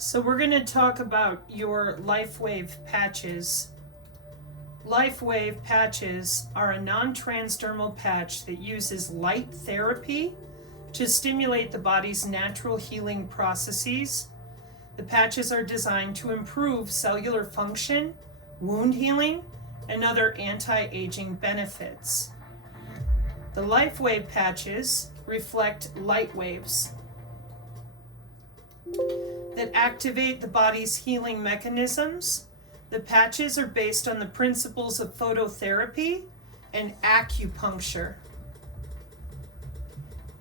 So we're going to talk about your Lifewave patches. Lifewave patches are a non-transdermal patch that uses light therapy to stimulate the body's natural healing processes. The patches are designed to improve cellular function, wound healing, and other anti-aging benefits. The Lifewave patches reflect light waves that activate the body's healing mechanisms. The patches are based on the principles of phototherapy and acupuncture.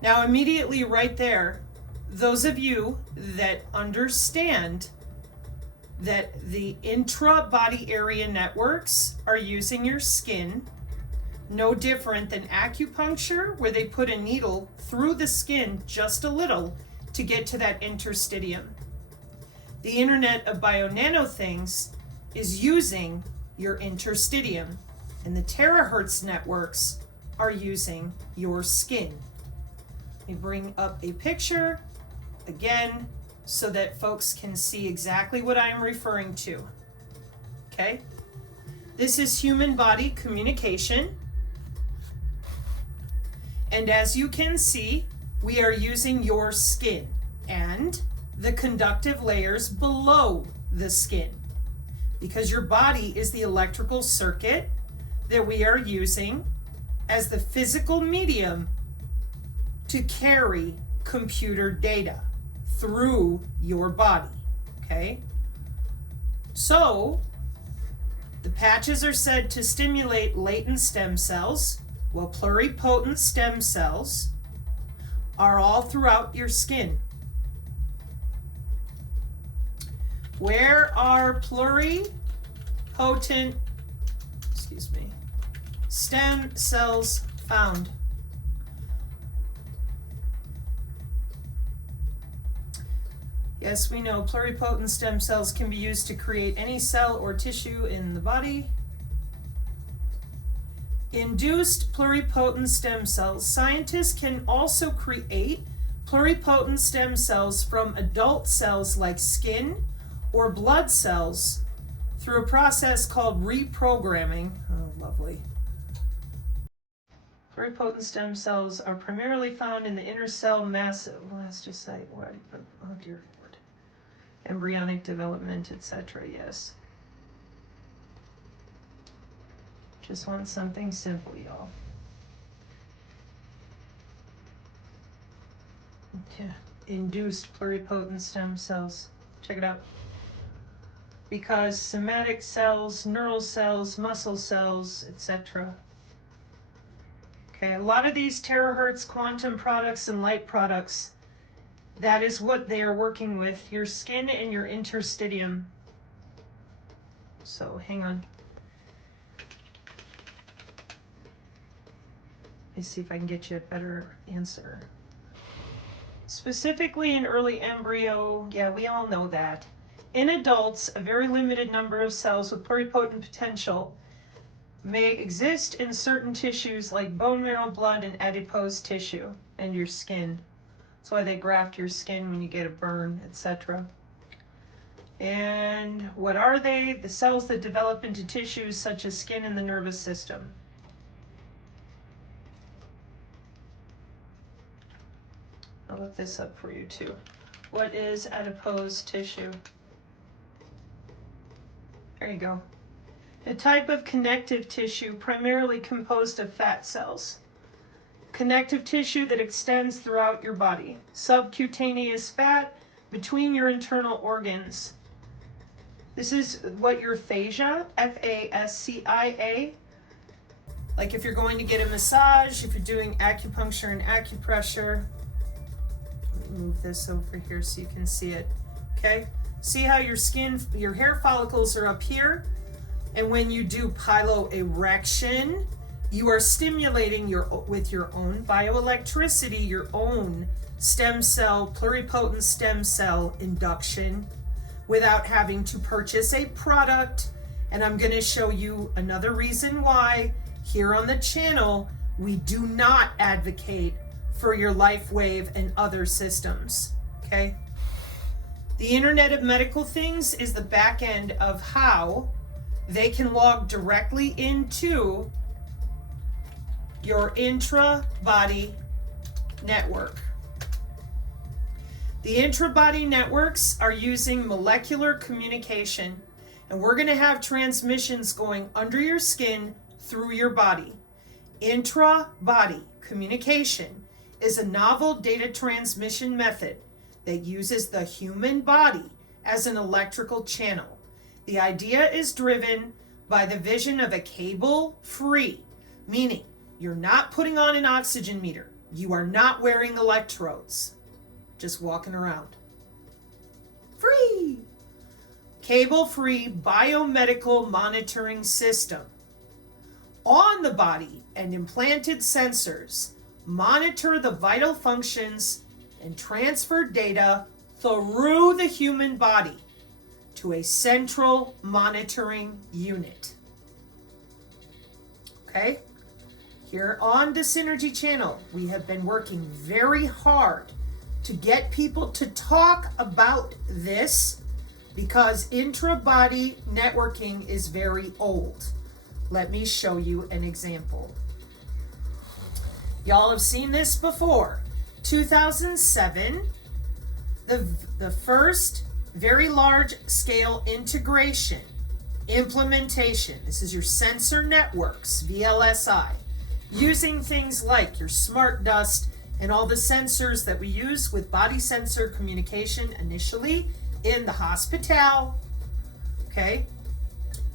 Now, immediately right there, those of you that understand that the intra-body area networks are using your skin, no different than acupuncture, where they put a needle through the skin just a little to get to that interstitium. The Internet of Bio-Nano Things is using your interstitium, and the terahertz networks are using your skin. Let me bring up a picture again so that folks can see exactly what I am referring to. Okay? This is human body communication. And as you can see, we are using your skin and the conductive layers below the skin, because your body is the electrical circuit that we are using as the physical medium to carry computer data through your body, okay? So, the patches are said to stimulate latent stem cells, while pluripotent stem cells are all throughout your skin. Where are pluripotent, stem cells found? Yes, we know pluripotent stem cells can be used to create any cell or tissue in the body. Induced pluripotent stem cells. Scientists can also create pluripotent stem cells from adult cells like skin or blood cells through a process called reprogramming. Oh, lovely. Pluripotent stem cells are primarily found in the inner cell mastocyte. Oh dear Lord. Embryonic development, etc. Yes. Just want something simple, y'all. Yeah. Induced pluripotent stem cells. Check it out. Because somatic cells, neural cells, muscle cells, etc. Okay, a lot of these terahertz quantum products and light products, that is what they are working with, your skin and your interstitium. So hang on. Let me see if I can get you a better answer. Specifically in early embryo, yeah, we all know that. In adults, a very limited number of cells with pluripotent potential may exist in certain tissues like bone marrow, blood, and adipose tissue, and your skin. That's why they graft your skin when you get a burn, etc. And what are they? The cells that develop into tissues such as skin and the nervous system. I'll look this up for you too. What is adipose tissue? There you go. A type of connective tissue primarily composed of fat cells. Connective tissue that extends throughout your body. Subcutaneous fat between your internal organs. This is what your fascia, F-A-S-C-I-A. Like if you're going to get a massage, if you're doing acupuncture and acupressure. Let me move this over here so you can see it. Okay? See how your skin, your hair follicles are up here? And when you do piloerection, you are stimulating with your own bioelectricity, your own stem cell, pluripotent stem cell induction without having to purchase a product. And I'm going to show you another reason why here on the channel, we do not advocate for your Lifewave and other systems, okay? The Internet of Medical Things is the back end of how they can log directly into your intra-body network. The intra-body networks are using molecular communication, and we're going to have transmissions going under your skin through your body. Intra-body communication is a novel data transmission method that uses the human body as an electrical channel. The idea is driven by the vision of a cable-free, meaning you're not putting on an oxygen meter. You are not wearing electrodes. Just walking around. Free! Cable-free biomedical monitoring system. On the body and implanted sensors monitor the vital functions and transfer data through the human body to a central monitoring unit. Okay? Here on the Synergy channel, we have been working very hard to get people to talk about this because intra-body networking is very old. Let me show you an example. Y'all have seen this before. 2007, the first very large scale integration, implementation. This is your sensor networks, VLSI, using things like your smart dust and all the sensors that we use with body sensor communication initially in the hospital. Okay,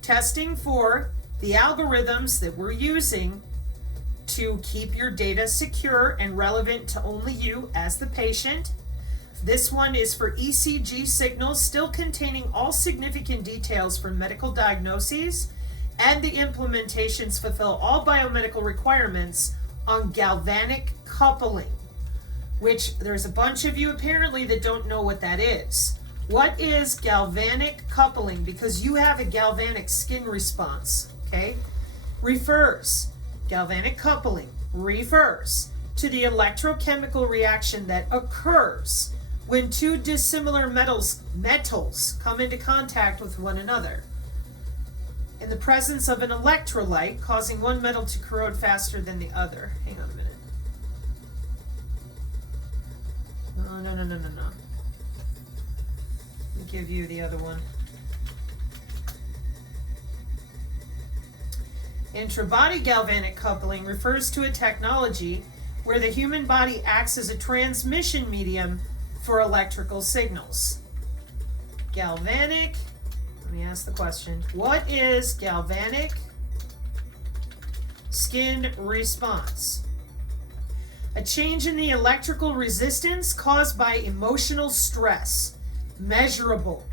testing for the algorithms that we're using to keep your data secure and relevant to only you as the patient. This one is for ECG signals still containing all significant details for medical diagnoses, and the implementations fulfill all biomedical requirements on galvanic coupling, which there's a bunch of you apparently that don't know what that is. What is galvanic coupling? Because you have a galvanic skin response, okay? Galvanic coupling refers to the electrochemical reaction that occurs when two dissimilar metals come into contact with one another in the presence of an electrolyte, causing one metal to corrode faster than the other. Hang on a minute. No. Let me give you the other one. Intra-body galvanic coupling refers to a technology where the human body acts as a transmission medium for electrical signals. Galvanic, let me ask the question. What is galvanic skin response? A change in the electrical resistance caused by emotional stress. Measurable.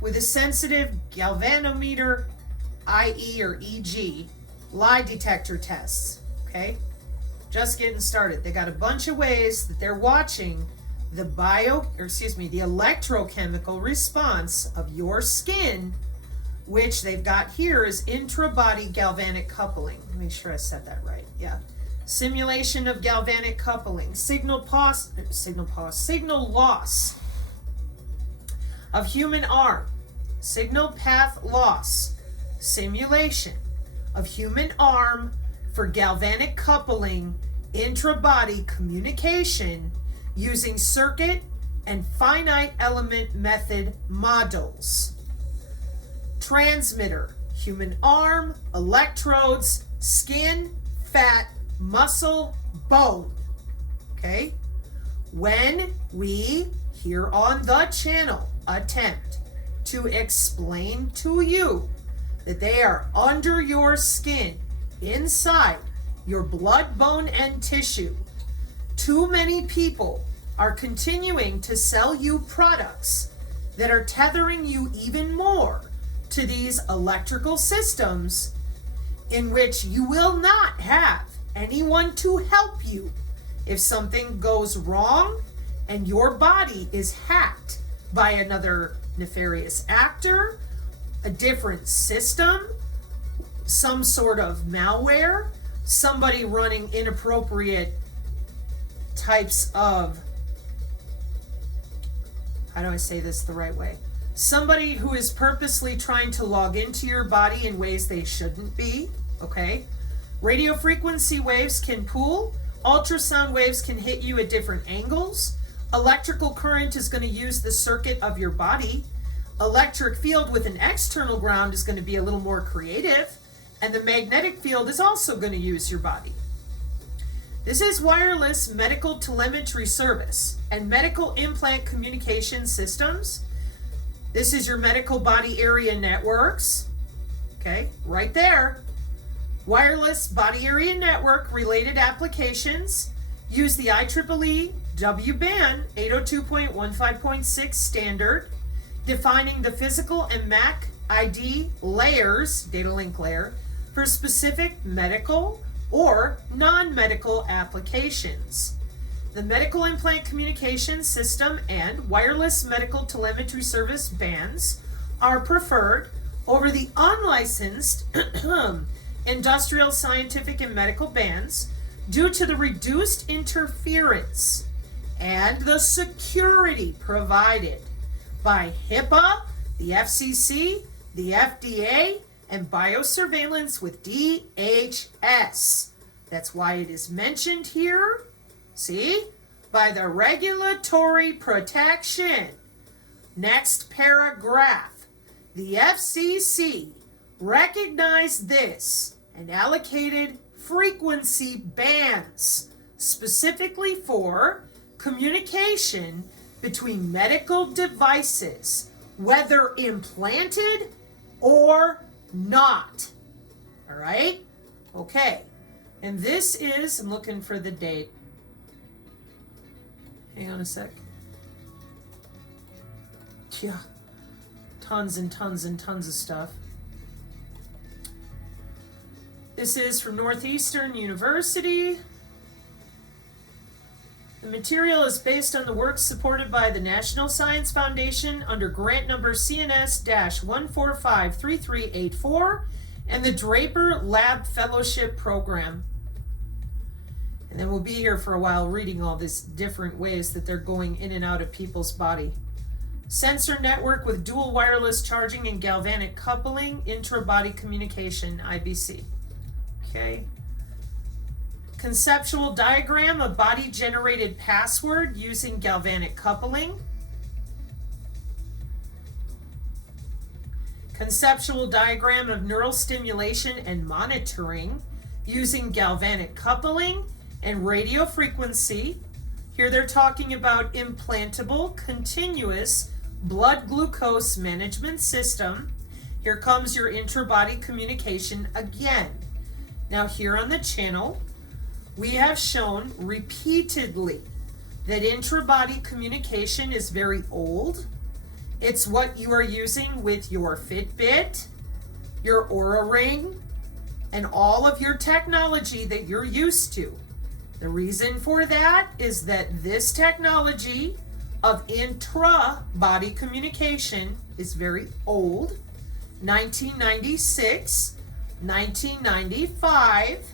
With a sensitive galvanometer, IE or EG, lie detector tests. Okay? Just getting started. They got a bunch of ways that they're watching the electrochemical response of your skin, which they've got here is intra-body galvanic coupling. Let me make sure I said that right. Yeah. Simulation of galvanic coupling. Signal loss of human arm. Signal path loss. Simulation of human arm for galvanic coupling, intra-body communication using circuit and finite element method models. Transmitter, human arm, electrodes, skin, fat, muscle, bone. Okay? When we here on the channel attempt to explain to you that they are under your skin, inside your blood, bone, and tissue, too many people are continuing to sell you products that are tethering you even more to these electrical systems in which you will not have anyone to help you if something goes wrong and your body is hacked by another nefarious actor, a different system, some sort of malware, somebody running inappropriate types of, how do I say this the right way? Somebody who is purposely trying to log into your body in ways they shouldn't be, okay? Radio frequency waves can pool. Ultrasound waves can hit you at different angles. Electrical current is going to use the circuit of your body. Electric field with an external ground is going to be a little more creative. And the magnetic field is also going to use your body. This is wireless medical telemetry service and medical implant communication systems. This is your medical body area networks. Okay, right there. Wireless body area network related applications use the IEEE W-band 802.15.6 standard, defining the physical and MAC ID layers, data link layer, for specific medical or non-medical applications. The medical implant communication system and wireless medical telemetry service bands are preferred over the unlicensed industrial, scientific, and medical bands due to the reduced interference and the security provided by HIPAA, the FCC, the FDA, and biosurveillance with DHS. That's why it is mentioned here, see, by the regulatory protection. Next paragraph. The FCC recognized this and allocated frequency bands specifically for communication between medical devices, whether implanted or not. All right? Okay. And this is, I'm looking for the date. Hang on a sec. Yeah. Tons and tons and tons of stuff. This is from Northeastern University. The material is based on the work supported by the National Science Foundation under grant number CNS-1453384 and the Draper Lab Fellowship Program. And then we'll be here for a while reading all these different ways that they're going in and out of people's body. Sensor network with dual wireless charging and galvanic coupling, intra-body communication, IBC. Okay. Conceptual diagram of body-generated password using galvanic coupling. Conceptual diagram of neural stimulation and monitoring using galvanic coupling and radio frequency. Here they're talking about implantable, continuous blood glucose management system. Here comes your intra-body communication again. Now here on the channel, we have shown repeatedly that intra-body communication is very old. It's what you are using with your Fitbit, your Oura Ring, and all of your technology that you're used to. The reason for that is that this technology of intra-body communication is very old. 1996, 1995.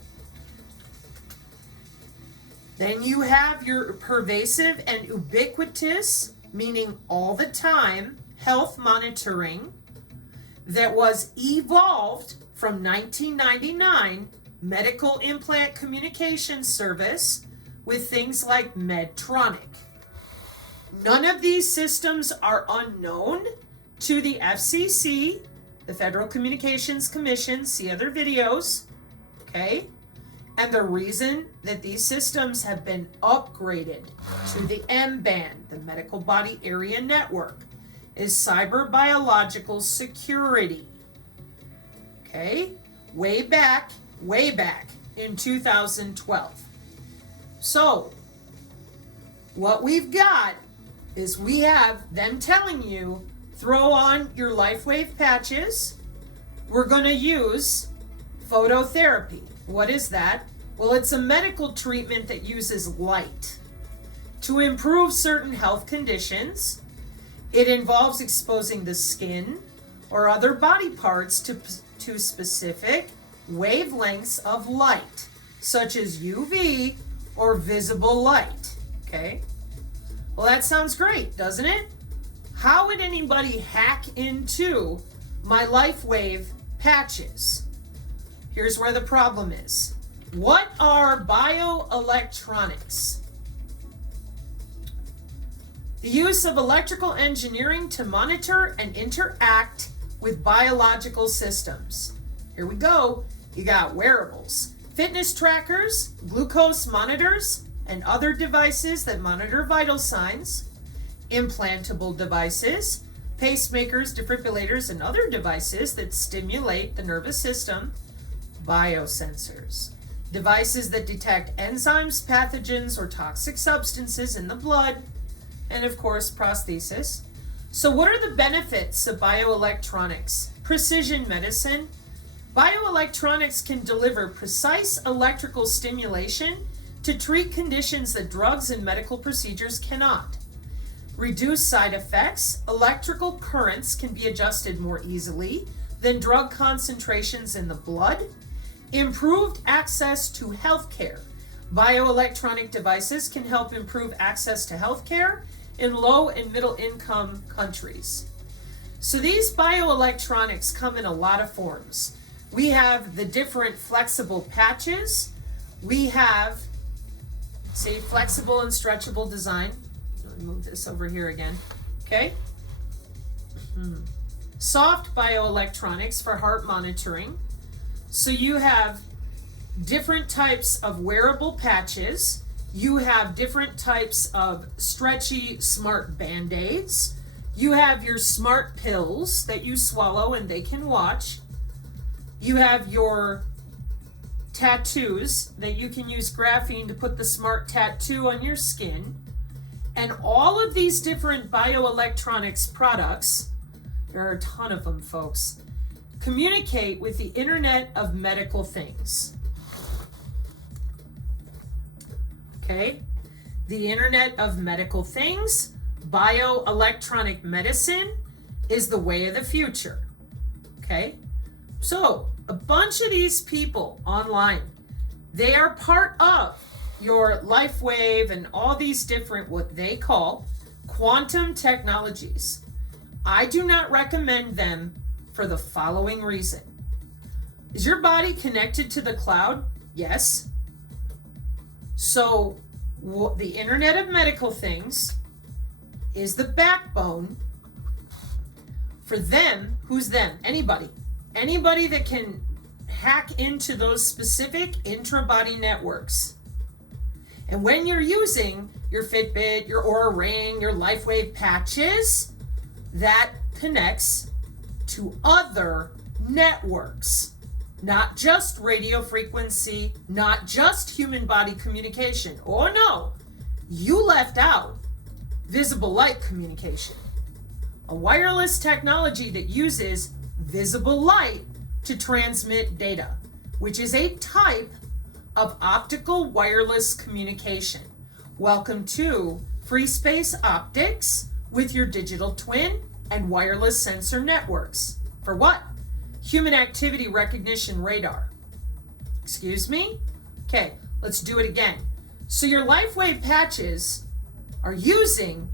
Then you have your pervasive and ubiquitous, meaning all the time, health monitoring that was evolved from 1999 medical implant communication service with things like Medtronic. None of these systems are unknown to the FCC, the Federal Communications Commission. See other videos, okay? And the reason that these systems have been upgraded to the M-band, the Medical Body Area Network, is cyber biological security. Okay? Way back in 2012. So, what we've got is we have them telling you, throw on your Lifewave patches. We're going to use phototherapy. What is that? Well, it's a medical treatment that uses light to improve certain health conditions. It involves exposing the skin or other body parts to specific wavelengths of light, such as UV or visible light. Okay. Well, that sounds great, doesn't it? How would anybody hack into my Lifewave patches? Here's where the problem is. What are bioelectronics? The use of electrical engineering to monitor and interact with biological systems. Here we go. You got wearables, fitness trackers, glucose monitors, and other devices that monitor vital signs, implantable devices, pacemakers, defibrillators, and other devices that stimulate the nervous system, biosensors, devices that detect enzymes, pathogens, or toxic substances in the blood, and of course, prosthesis. So what are the benefits of bioelectronics? Precision medicine. Bioelectronics can deliver precise electrical stimulation to treat conditions that drugs and medical procedures cannot. Reduce side effects. Electrical currents can be adjusted more easily than drug concentrations in the blood. Improved access to healthcare. Bioelectronic devices can help improve access to healthcare in low and middle income countries. So these bioelectronics come in a lot of forms. We have the different flexible patches. We have, see, flexible and stretchable design. Let me move this over here again. Okay. Soft bioelectronics for heart monitoring. So you have different types of wearable patches. You have different types of stretchy smart band-aids. You have your smart pills that you swallow and they can watch. You have your tattoos that you can use graphene to put the smart tattoo on your skin. And all of these different bioelectronics products, there are a ton of them, folks, communicate with the Internet of Medical Things. Okay? The Internet of Medical Things, bioelectronic medicine is the way of the future. Okay? So, a bunch of these people online, they are part of your Lifewave and all these different, what they call, quantum technologies. I do not recommend them for the following reason. Is your body connected to the cloud? Yes. So the Internet of Medical Things is the backbone for them. Who's them? Anybody. Anybody that can hack into those specific intra-body networks. And when you're using your Fitbit, your Oura Ring, your Lifewave patches, that connects to other networks, not just radio frequency, not just human body communication. Oh no, you left out visible light communication, a wireless technology that uses visible light to transmit data, which is a type of optical wireless communication. Welcome to Free Space Optics with your digital twin and wireless sensor networks. For what? Human activity recognition radar. Excuse me? Okay, let's do it again. So your Lifewave patches are using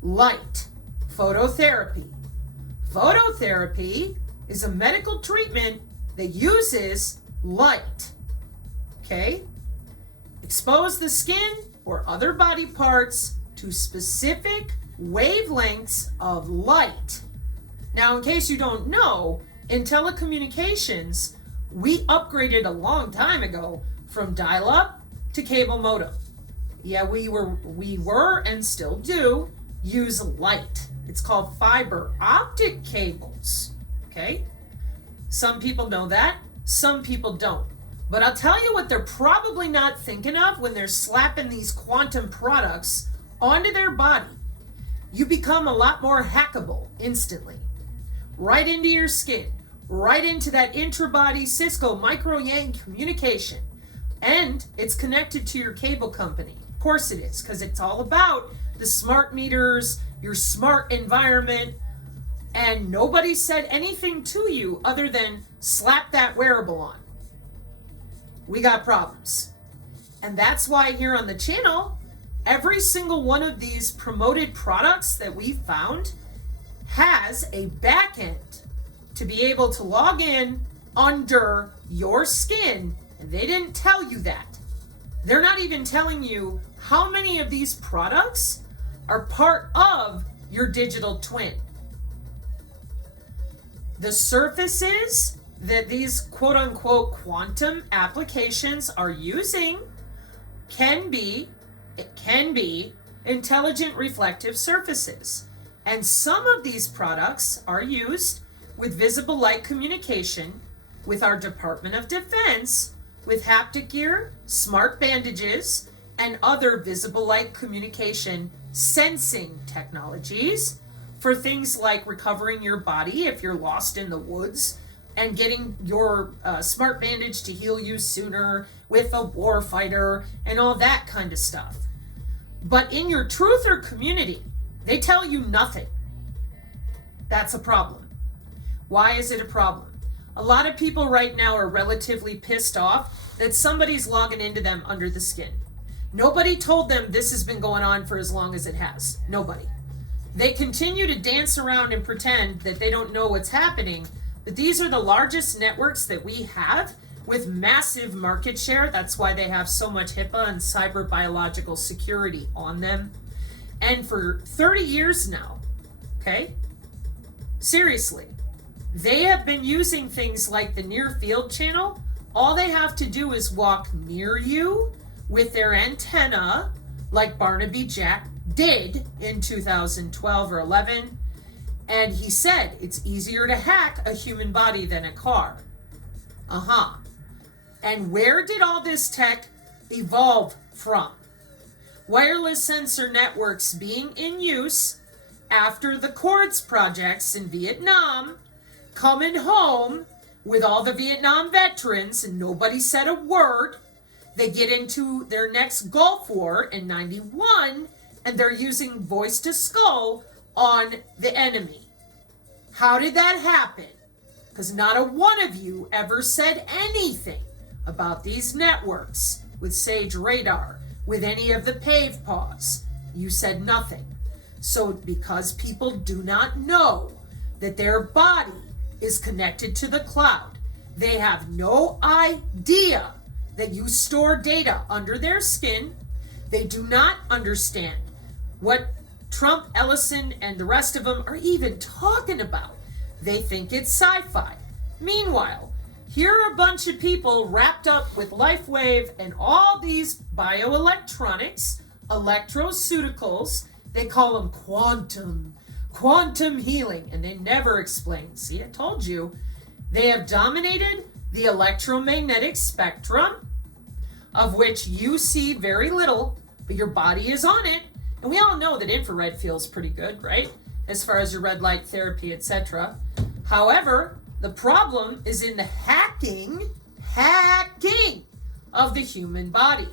light, phototherapy. Phototherapy is a medical treatment that uses light. Okay? Expose the skin or other body parts to specific wavelengths of light. Now, in case you don't know, in telecommunications, we upgraded a long time ago from dial-up to cable modem. Yeah, we were and still do use light. It's called fiber optic cables. Okay? Some people know that, some people don't. But I'll tell you what they're probably not thinking of when they're slapping these quantum products onto their body. You become a lot more hackable instantly. Right into your skin, right into that intra-body Cisco micro-yang communication. And it's connected to your cable company. Of course it is, because it's all about the smart meters, your smart environment, and nobody said anything to you other than slap that wearable on. We got problems. And that's why here on the channel, Every single one of these promoted products that we found has a back end to be able to log in under your skin, and they didn't tell you that. They're not even telling you how many of these products are part of your digital twin. The surfaces that these quote-unquote quantum applications are using can be intelligent reflective surfaces. And some of these products are used with visible light communication with our Department of Defense, with haptic gear, smart bandages, and other visible light communication sensing technologies for things like recovering your body if you're lost in the woods and getting your smart bandage to heal you sooner with a war fighter and all that kind of stuff. But in your truther community, they tell you nothing. That's a problem. Why is it a problem? A lot of people right now are relatively pissed off that somebody's logging into them under the skin. Nobody told them this has been going on for as long as it has. Nobody. They continue to dance around and pretend that they don't know what's happening, but these are the largest networks that we have with massive market share. That's why they have so much HIPAA and cyber biological security on them. And for 30 years now, okay? Seriously, they have been using things like the near field channel. All they have to do is walk near you with their antenna, like Barnaby Jack did in 2012 or 11. And he said it's easier to hack a human body than a car. And where did all this tech evolve from? Wireless sensor networks being in use after the Cords projects in Vietnam, coming home with all the Vietnam veterans, and nobody said a word. They get into their next Gulf War in 91, and they're using voice to skull on the enemy. How did that happen? Because not a one of you ever said anything about these networks with Sage Radar, with any of the PAVE paws. You said nothing. So because people do not know that their body is connected to the cloud, they have no idea that you store data under their skin. They do not understand what Trump, Ellison, and the rest of them are even talking about. They think it's sci-fi. Meanwhile, here are a bunch of people wrapped up with Lifewave and all these bioelectronics, electroceuticals. They call them quantum healing, and they never explain. See, I told you. They have dominated the electromagnetic spectrum, of which you see very little, but your body is on it. And we all know that infrared feels pretty good, right? As far as your red light therapy, etc. However, the problem is in the hacking of the human body.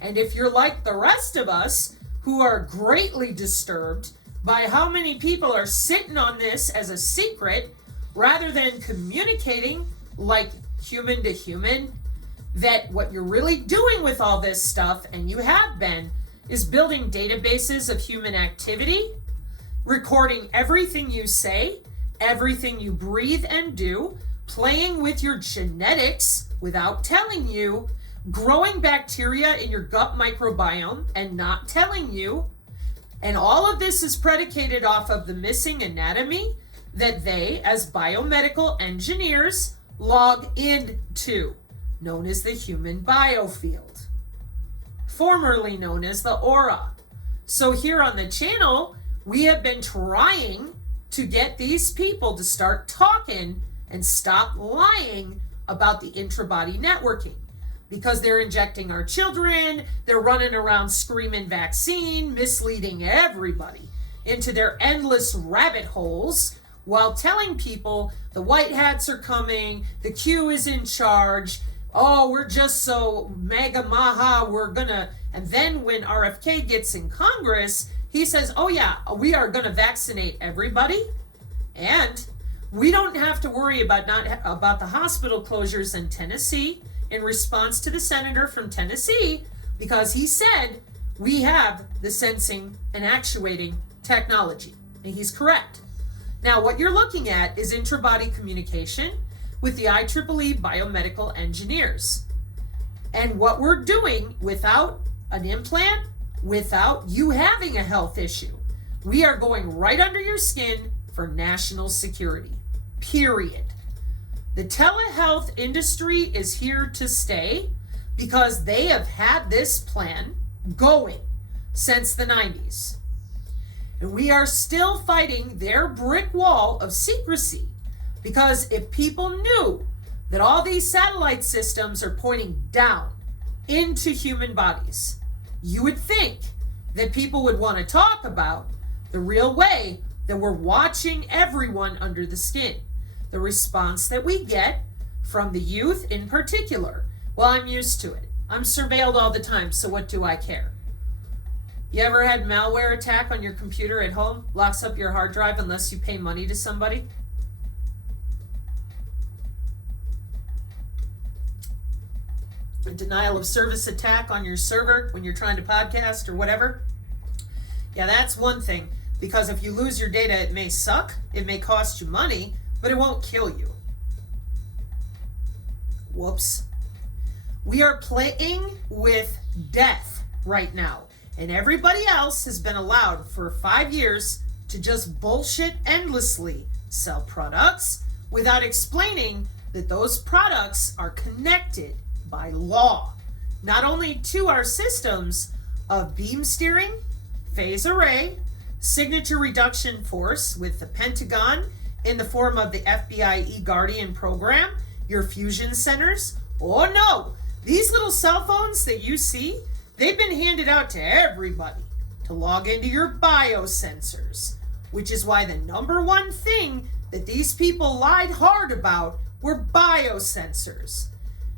And if you're like the rest of us, who are greatly disturbed by how many people are sitting on this as a secret, rather than communicating like human to human, that what you're really doing with all this stuff, and you have been, is building databases of human activity, recording everything you say, everything you breathe and do, playing with your genetics without telling you, growing bacteria in your gut microbiome and not telling you. And all of this is predicated off of the missing anatomy that they, as biomedical engineers, log into, known as the human biofield, formerly known as the aura. So here on the channel, we have been trying to get these people to start talking and stop lying about the intrabody networking, because they're injecting our children, they're running around screaming vaccine, misleading everybody into their endless rabbit holes while telling people the white hats are coming, the Q is in charge, oh, we're just so mega maha, we're gonna, and then when RFK gets in Congress, he says, oh yeah, we are gonna vaccinate everybody, and we don't have to worry about the hospital closures in Tennessee in response to the senator from Tennessee, because he said we have the sensing and actuating technology. And he's correct. Now, what you're looking at is intra-body communication with the IEEE biomedical engineers. And what we're doing without an implant, without you having a health issue, we are going right under your skin for national security, period. The telehealth industry is here to stay because they have had this plan going since the 90s. And we are still fighting their brick wall of secrecy, because if people knew that all these satellite systems are pointing down into human bodies, you would think that people would want to talk about the real way that we're watching everyone under the skin. The response that we get from the youth in particular, well, I'm used to it. I'm surveilled all the time, so what do I care? You ever had malware attack on your computer at home? Locks up your hard drive unless you pay money to somebody? A denial of service attack on your server when you're trying to podcast or whatever? Yeah, that's one thing, because if you lose your data, it may suck, it may cost you money, but it won't kill you. Whoops. We are playing with death right now. And everybody else has been allowed for 5 years to just bullshit endlessly, sell products without explaining that those products are connected by law, not only to our systems of beam steering, phase array, signature reduction force with the Pentagon in the form of the FBI eGuardian program, your fusion centers. Oh no, these little cell phones that you see, they've been handed out to everybody to log into your biosensors, which is why the number one thing that these people lied hard about were biosensors.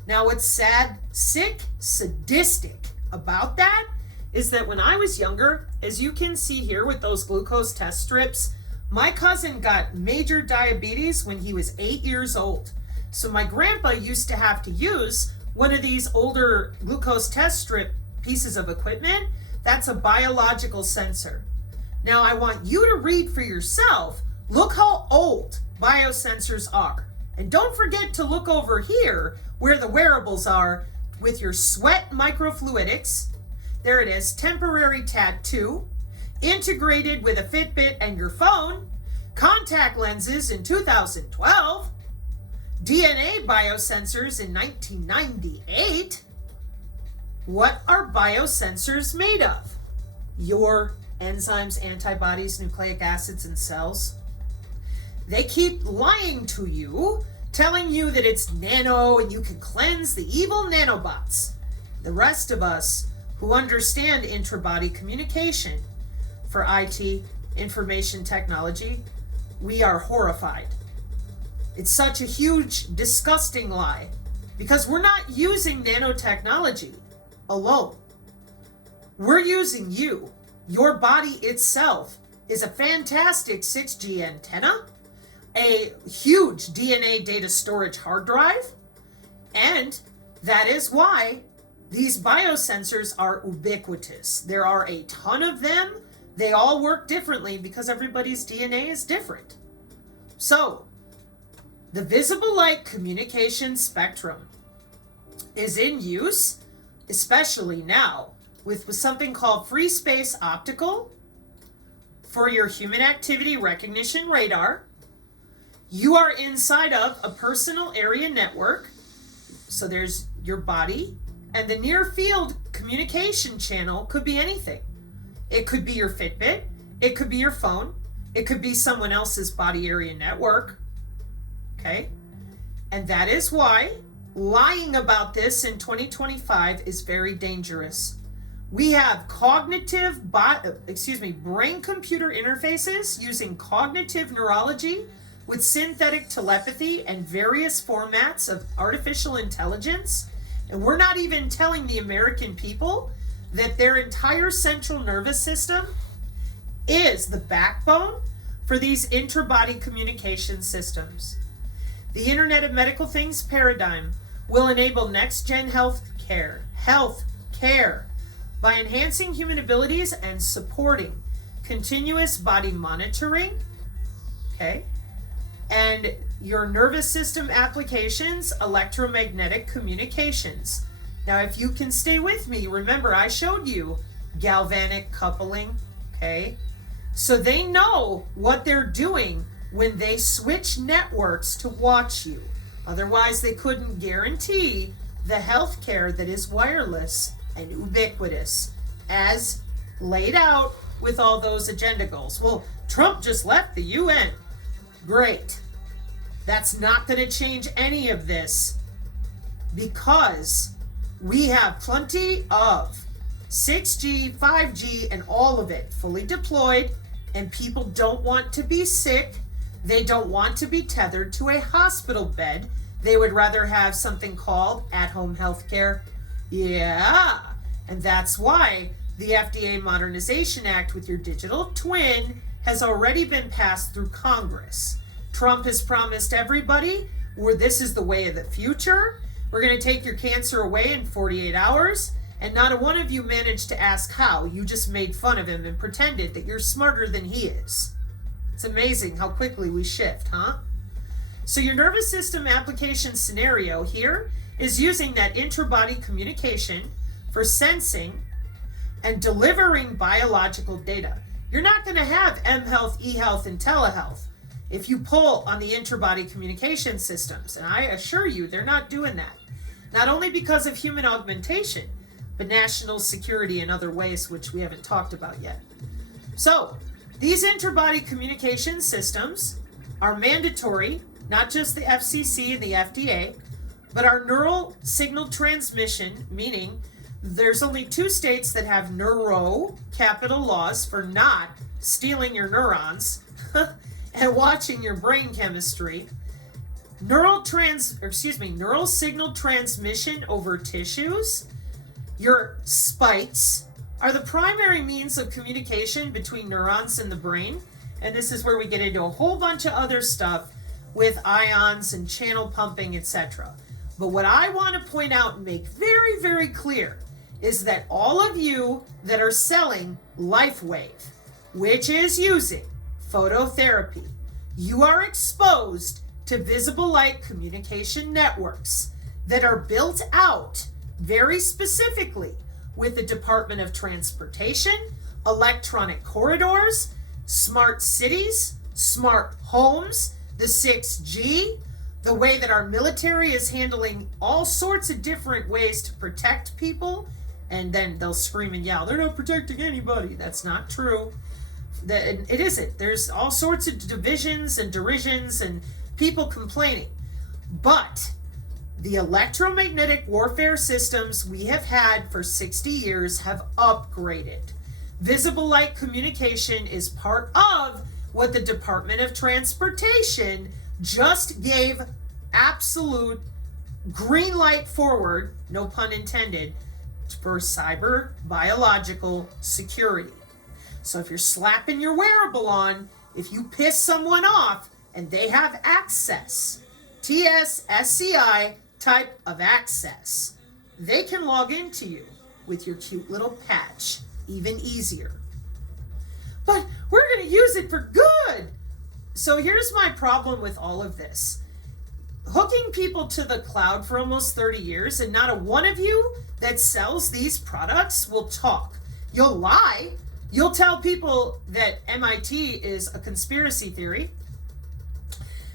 Now, what's sad, sick, sadistic about that is that when I was younger, as you can see here with those glucose test strips, my cousin got major diabetes when he was 8 years old. So my grandpa used to have to use one of these older glucose test strip pieces of equipment. That's a biological sensor. Now I want you to read for yourself. Look how old biosensors are. And don't forget to look over here where the wearables are with your sweat microfluidics. There it is, temporary tattoo, integrated with a Fitbit and your phone, contact lenses in 2012, DNA biosensors in 1998. What are biosensors made of? Your enzymes, antibodies, nucleic acids, and cells. They keep lying to you, telling you that it's nano and you can cleanse the evil nanobots. The rest of us who understand intra-body communication for IT, information technology, we are horrified. It's such a huge, disgusting lie because we're not using nanotechnology alone. We're using you. Your body itself is a fantastic 6G antenna, a huge DNA data storage hard drive, and that is why these biosensors are ubiquitous. There are a ton of them. They all work differently because everybody's DNA is different. So, the visible light communication spectrum is in use, especially now, with something called free space optical for your human activity recognition radar. You are inside of a personal area network. So there's your body, and the near field communication channel could be anything. It could be your Fitbit, it could be your phone, it could be someone else's body area network. Okay? And that is why lying about this in 2025 is very dangerous. We have brain-computer interfaces using cognitive neurology with synthetic telepathy and various formats of artificial intelligence. And we're not even telling the American people that their entire central nervous system is the backbone for these intra-body communication systems. The Internet of Medical Things paradigm will enable next-gen health care, by enhancing human abilities and supporting continuous body monitoring, okay, and your nervous system applications, electromagnetic communications. Now, if you can stay with me, remember I showed you galvanic coupling, okay? So they know what they're doing when they switch networks to watch you. Otherwise, they couldn't guarantee the healthcare that is wireless and ubiquitous, as laid out with all those agenda goals. Well, Trump just left the UN. Great. That's not going to change any of this, because we have plenty of 6G, 5G, and all of it fully deployed, and people don't want to be sick. They don't want to be tethered to a hospital bed. They would rather have something called at-home healthcare. Yeah, and that's why the FDA Modernization Act with your digital twin has already been passed through Congress. Trump has promised everybody where this is the way of the future. We're going to take your cancer away in 48 hours. And not a one of you managed to ask how. You just made fun of him and pretended that you're smarter than he is. It's amazing how quickly we shift, huh? So your nervous system application scenario here is using that intra-body communication for sensing and delivering biological data. You're not going to have mHealth, eHealth, and telehealth if you pull on the intra-body communication systems. And I assure you, they're not doing that. Not only because of human augmentation, but national security and other ways which we haven't talked about yet. So, these intra-body communication systems are mandatory, not just the FCC and the FDA, but our neural signal transmission, meaning there's only 2 states that have neuro capital laws for not stealing your neurons and watching your brain chemistry. Neural signal transmission over tissues, your spikes, are the primary means of communication between neurons in the brain. And this is where we get into a whole bunch of other stuff with ions and channel pumping, etc. But what I want to point out and make very, very clear is that all of you that are selling Lifewave, which is using phototherapy, you are exposed to visible light communication networks that are built out very specifically with the Department of Transportation, electronic corridors, smart cities, smart homes, the 6G, the way that our military is handling all sorts of different ways to protect people, and then they'll scream and yell, they're not protecting anybody. That's not true. It isn't. There's all sorts of divisions and derisions and people complaining. But the electromagnetic warfare systems we have had for 60 years have upgraded. Visible light communication is part of what the Department of Transportation just gave absolute green light forward, no pun intended, for cyber biological security. So if you're slapping your wearable on, if you piss someone off and they have access, TS-SCI type of access, they can log into you with your cute little patch, even easier. But we're going to use it for good. So here's my problem with all of this. Hooking people to the cloud for almost 30 years, and not a one of you that sells these products will talk. You'll lie. You'll tell people that MIT is a conspiracy theory,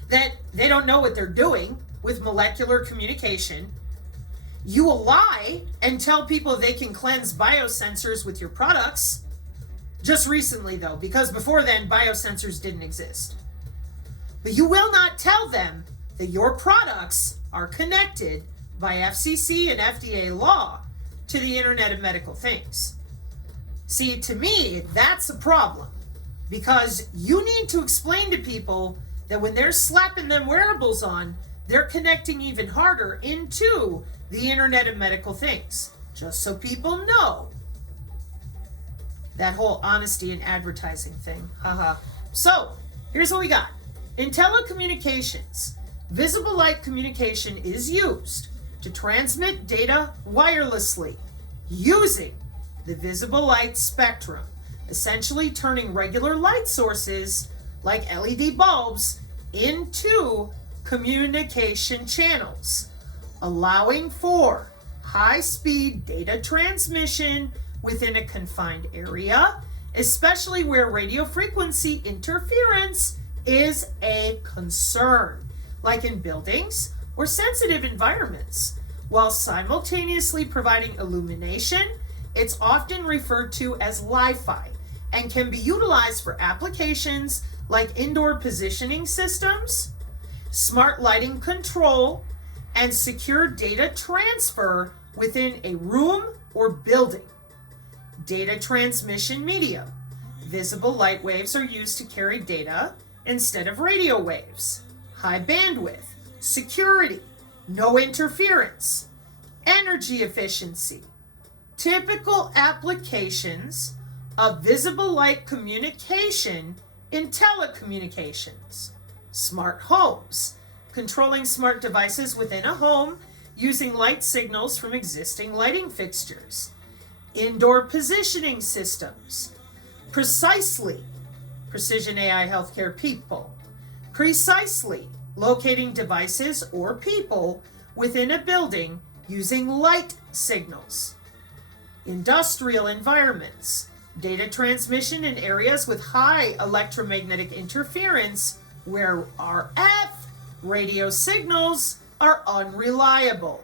that they don't know what they're doing with molecular communication. You will lie and tell people they can cleanse biosensors with your products. Just recently, though, because before then, biosensors didn't exist. But you will not tell them that your products are connected by FCC and FDA law to the Internet of Medical Things. See, to me, that's a problem, because you need to explain to people that when they're slapping them wearables on, they're connecting even harder into the Internet of Medical Things, just so people know. That whole honesty and advertising thing. Haha. So, here's what we got. In telecommunications, visible light communication is used to transmit data wirelessly using the visible light spectrum, essentially turning regular light sources like LED bulbs into communication channels, allowing for high-speed data transmission within a confined area, especially where radio frequency interference is a concern, like in buildings or sensitive environments. While simultaneously providing illumination, it's often referred to as Wi-Fi and can be utilized for applications like indoor positioning systems, smart lighting control, and secure data transfer within a room or building. Data transmission medium. Visible light waves are used to carry data instead of radio waves. High bandwidth, security, no interference, energy efficiency. Typical applications of visible light communication in telecommunications. Smart homes, controlling smart devices within a home using light signals from existing lighting fixtures. Indoor positioning systems. Precision AI healthcare people. Precisely locating devices or people within a building using light signals. Industrial environments. Data transmission in areas with high electromagnetic interference where RF radio signals are unreliable.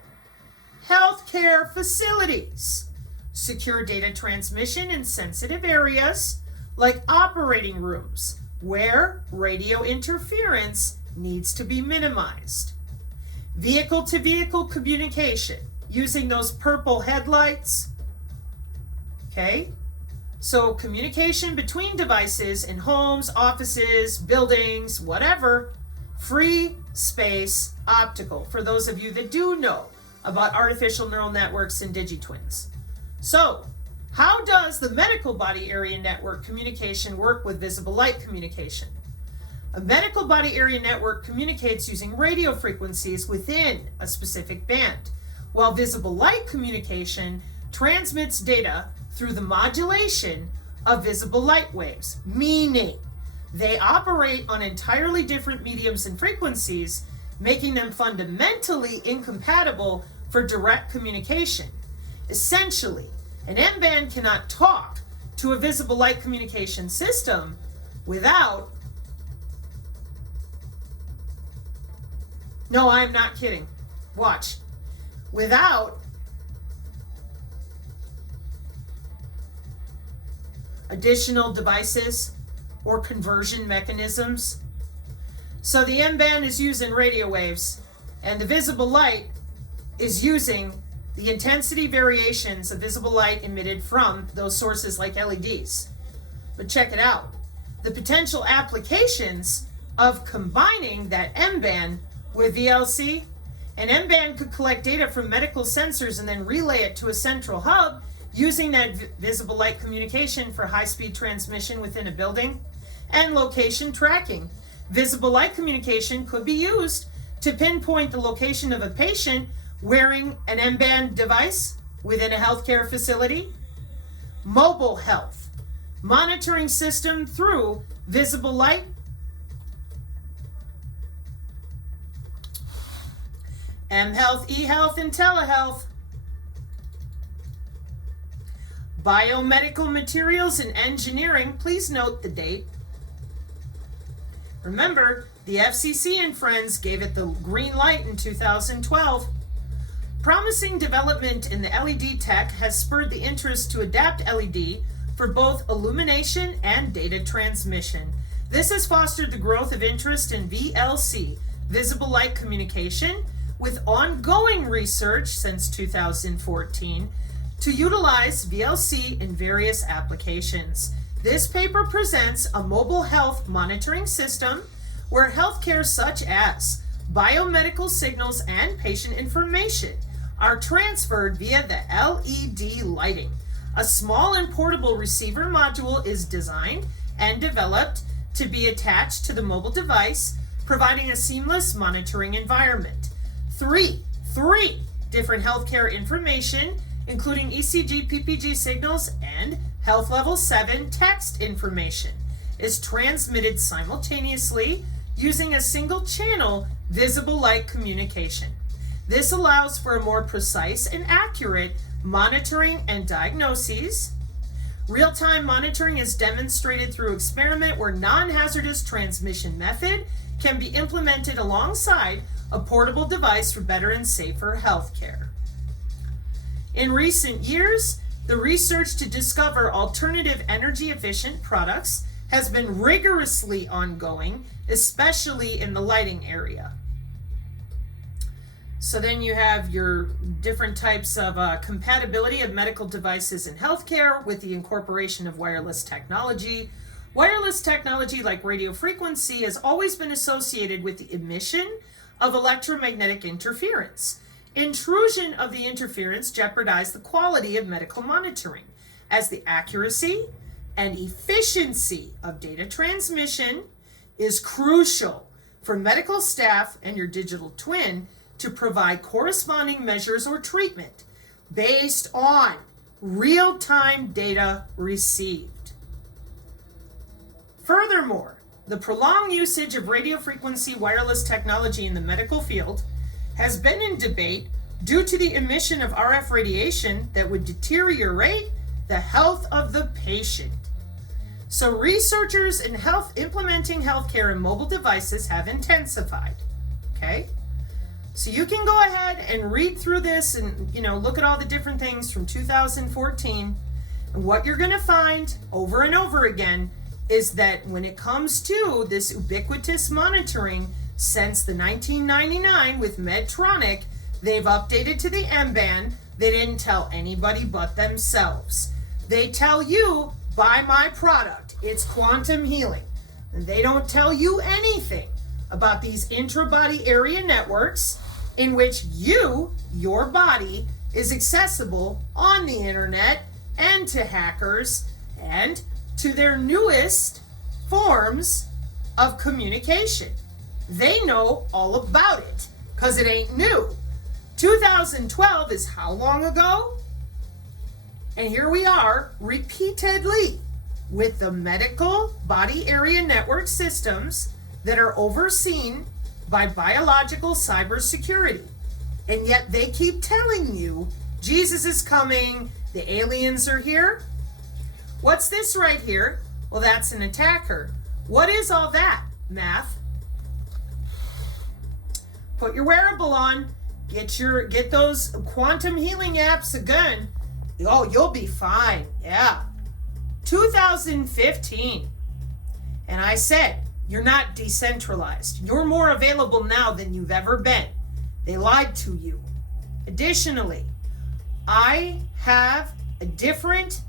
Healthcare facilities. Secure data transmission in sensitive areas like operating rooms where radio interference needs to be minimized. Vehicle-to-vehicle communication using those purple headlights. Okay? So communication between devices in homes, offices, buildings, whatever. Free space optical, for those of you that do know about artificial neural networks and digitwins. So, how does the medical body area network communication work with visible light communication? A medical body area network communicates using radio frequencies within a specific band, while visible light communication transmits data through the modulation of visible light waves, meaning they operate on entirely different mediums and frequencies, making them fundamentally incompatible for direct communication. Essentially, an M-band cannot talk to a visible light communication system without... No, I'm not kidding. Watch. Without additional devices or conversion mechanisms. So the M-band is using radio waves, and the visible light is using the intensity variations of visible light emitted from those sources like LEDs. But check it out. The potential applications of combining that M-band with VLC, an M-band could collect data from medical sensors and then relay it to a central hub using that visible light communication for high-speed transmission within a building. And location tracking. Visible light communication could be used to pinpoint the location of a patient wearing an M-band device within a healthcare facility. Mobile health. Monitoring system through visible light. M-health, e-health, and telehealth. Biomedical materials and engineering. Please note the date. Remember, the FCC and friends gave it the green light in 2012. Promising development in the LED tech has spurred the interest to adapt LED for both illumination and data transmission. This has fostered the growth of interest in VLC, visible light communication, with ongoing research since 2014 to utilize VLC in various applications. This paper presents a mobile health monitoring system where healthcare such as biomedical signals and patient information are transferred via the LED lighting. A small and portable receiver module is designed and developed to be attached to the mobile device, providing a seamless monitoring environment. Three different healthcare information including ECG, PPG signals, and health level 7 text information, is transmitted simultaneously using a single channel visible light communication. This allows for a more precise and accurate monitoring and diagnoses. Real-time monitoring is demonstrated through experiment where non-hazardous transmission method can be implemented alongside a portable device for better and safer healthcare. In recent years, the research to discover alternative energy efficient products has been rigorously ongoing, especially in the lighting area. So then you have your different types of compatibility of medical devices in healthcare with the incorporation of wireless technology. Wireless technology like radio frequency has always been associated with the emission of electromagnetic interference. Intrusion of the interference jeopardized the quality of medical monitoring, as the accuracy and efficiency of data transmission is crucial for medical staff and your digital twin to provide corresponding measures or treatment based on real-time data received. Furthermore, the prolonged usage of radio frequency wireless technology in the medical field has been in debate due to the emission of RF radiation that would deteriorate the health of the patient. So researchers in implementing healthcare and mobile devices have intensified. Okay? So you can go ahead and read through this and look at all the different things from 2014. And what you're going to find over and over again is that when it comes to this ubiquitous monitoring since the 1999 with Medtronic, they've updated to the M-band. They didn't tell anybody but themselves. They tell you, buy my product. It's quantum healing. And they don't tell you anything about these intra-body area networks in which your body, is accessible on the internet and to hackers and to their newest forms of communication. They know all about it because it ain't new. 2012 is how long ago? And here we are repeatedly with the medical body area network systems that are overseen by biological cybersecurity. And yet they keep telling you Jesus is coming, the aliens are here. What's this right here? Well, that's an attacker. What is all that, math? Put your wearable on, get those quantum healing apps again. Oh, you'll be fine. Yeah. 2015. And I said, you're not decentralized. You're more available now than you've ever been. They lied to you. Additionally, I have a different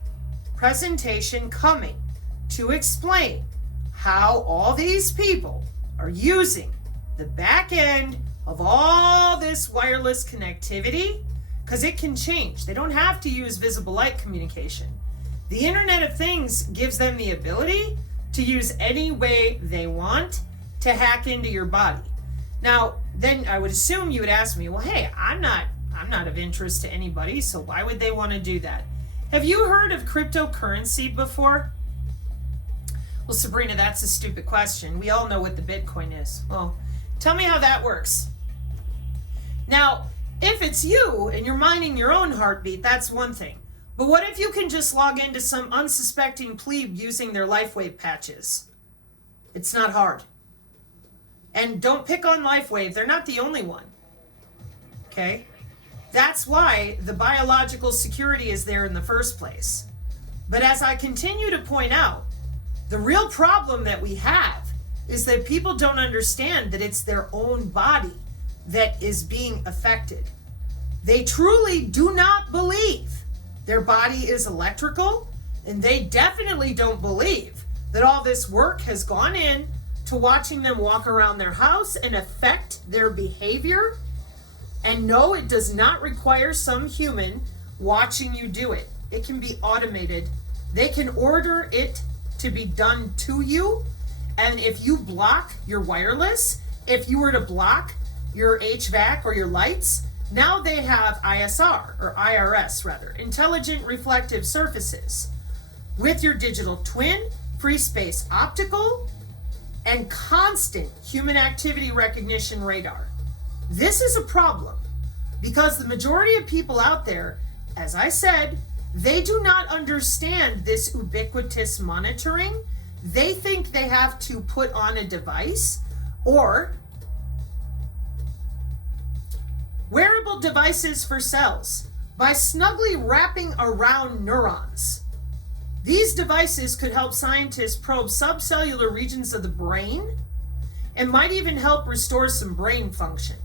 presentation coming to explain how all these people are using the back end of all this wireless connectivity, because it can change. They don't have to use visible light communication. The Internet of Things gives them the ability to use any way they want to hack into your body. Now, then I would assume you would ask me, well, hey, I'm not of interest to anybody, so why would they want to do that? Have you heard of cryptocurrency before? Well, Sabrina, that's a stupid question. We all know what the Bitcoin is. Well, tell me how that works. Now, if it's you and you're minding your own heartbeat, that's one thing. But what if you can just log into some unsuspecting plebe using their Lifewave patches? It's not hard. And don't pick on Lifewave. They're not the only one. Okay? That's why the biological security is there in the first place. But as I continue to point out, the real problem that we have is that people don't understand that it's their own body that is being affected. They truly do not believe their body is electrical, and they definitely don't believe that all this work has gone in to watching them walk around their house and affect their behavior. And no, it does not require some human watching you do it. It can be automated. They can order it to be done to you. And if you block your wireless, if you were to block your HVAC or your lights, Now they have ISR, or IRS rather, Intelligent Reflective Surfaces, with your digital twin, free space optical, and constant human activity recognition radar. This is a problem because the majority of people out there, as I said, they do not understand this ubiquitous monitoring. They think they have to put on a device or wearable devices for cells by snugly wrapping around neurons. These devices could help scientists probe subcellular regions of the brain and might even help restore some brain function.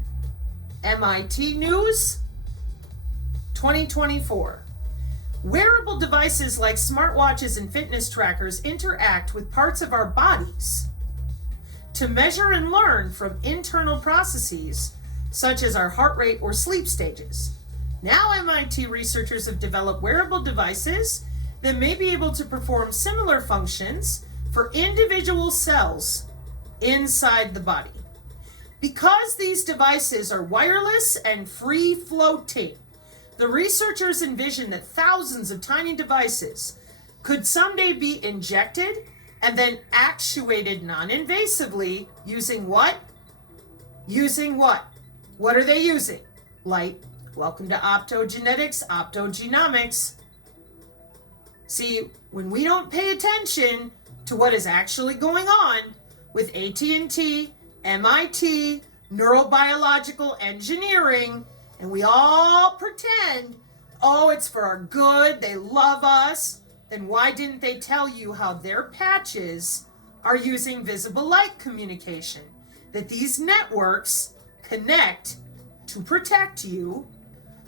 MIT News, 2024. Wearable devices like smartwatches and fitness trackers interact with parts of our bodies to measure and learn from internal processes such as our heart rate or sleep stages. Now MIT researchers have developed wearable devices that may be able to perform similar functions for individual cells inside the body. Because these devices are wireless and free floating, the researchers envision that thousands of tiny devices could someday be injected and then actuated non-invasively using what? Using what? What are they using? Light. Welcome to optogenetics, optogenomics. See, when we don't pay attention to what is actually going on with AT&T, MIT, neurobiological engineering, and we all pretend, oh, it's for our good, they love us, then why didn't they tell you how their patches are using visible light communication? That these networks connect to protect you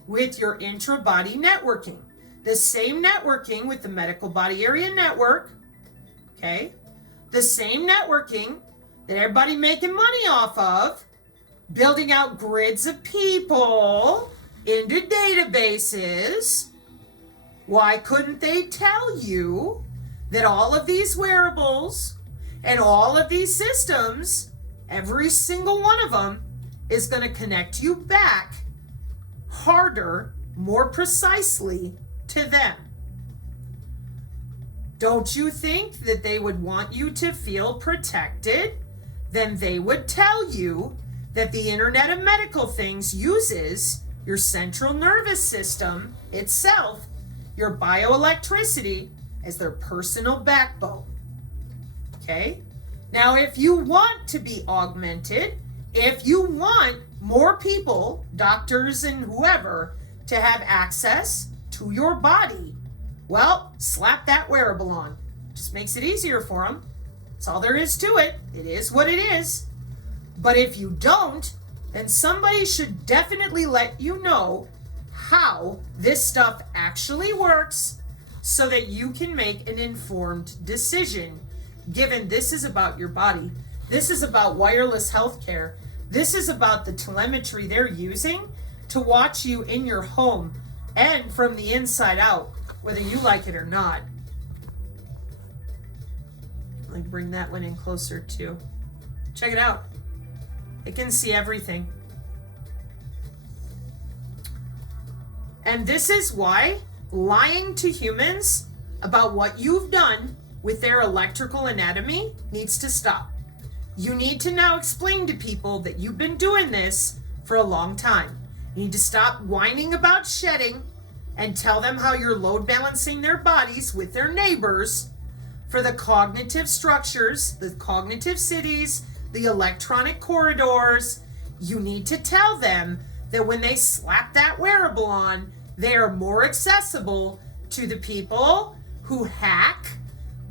with your intra-body networking. The same networking with the medical body area network, okay? The same networking that everybody making money off of, building out grids of people into databases. Why couldn't they tell you that all of these wearables and all of these systems, every single one of them, is going to connect you back harder, more precisely to them? Don't you think that they would want you to feel protected? Then they would tell you that the Internet of Medical Things uses your central nervous system itself, your bioelectricity, as their personal backbone. Okay? Now, if you want to be augmented, if you want more people, doctors and whoever, to have access to your body, well, slap that wearable on. Just makes it easier for them. That's all there is to it. It is what it is. But if you don't, then somebody should definitely let you know how this stuff actually works so that you can make an informed decision, given this is about your body. This is about wireless healthcare. This is about the telemetry they're using to watch you in your home and from the inside out, whether you like it or not. Let me bring that one in closer too. Check it out. It can see everything. And this is why lying to humans about what you've done with their electrical anatomy needs to stop. You need to now explain to people that you've been doing this for a long time. You need to stop whining about shedding and tell them how you're load balancing their bodies with their neighbors for the cognitive structures, the cognitive cities, the electronic corridors. You need to tell them that when they slap that wearable on, they are more accessible to the people who hack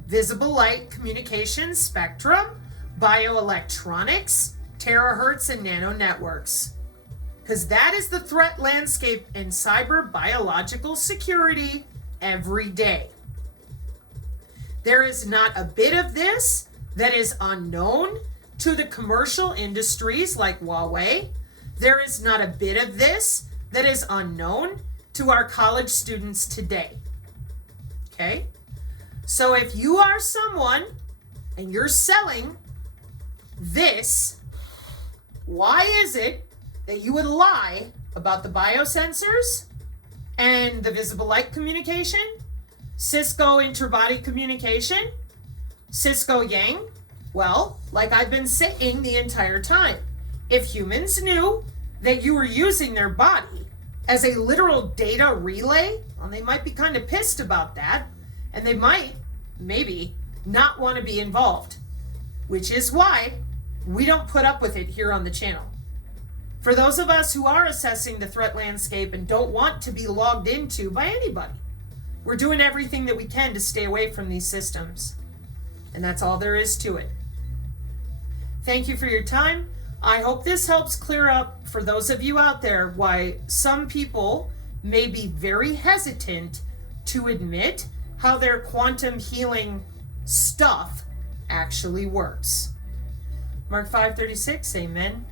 visible light communication spectrum, bioelectronics, terahertz, and nano networks. Because that is the threat landscape in cyber biological security every day. There is not a bit of this that is unknown to the commercial industries like Huawei. There is not a bit of this that is unknown to our college students today. Okay? So if you are someone and you're selling this, why is it that you would lie about the biosensors and the visible light communication, Cisco interbody communication, Cisco Yang? Well, like I've been saying the entire time, if humans knew that you were using their body as a literal data relay, well, they might be kind of pissed about that, and they might, maybe, not want to be involved, which is why we don't put up with it here on the channel. For those of us who are assessing the threat landscape and don't want to be logged into by anybody, we're doing everything that we can to stay away from these systems. And that's all there is to it. Thank you for your time. I hope this helps clear up for those of you out there why some people may be very hesitant to admit how their quantum healing stuff actually works. Mark 5:36, amen.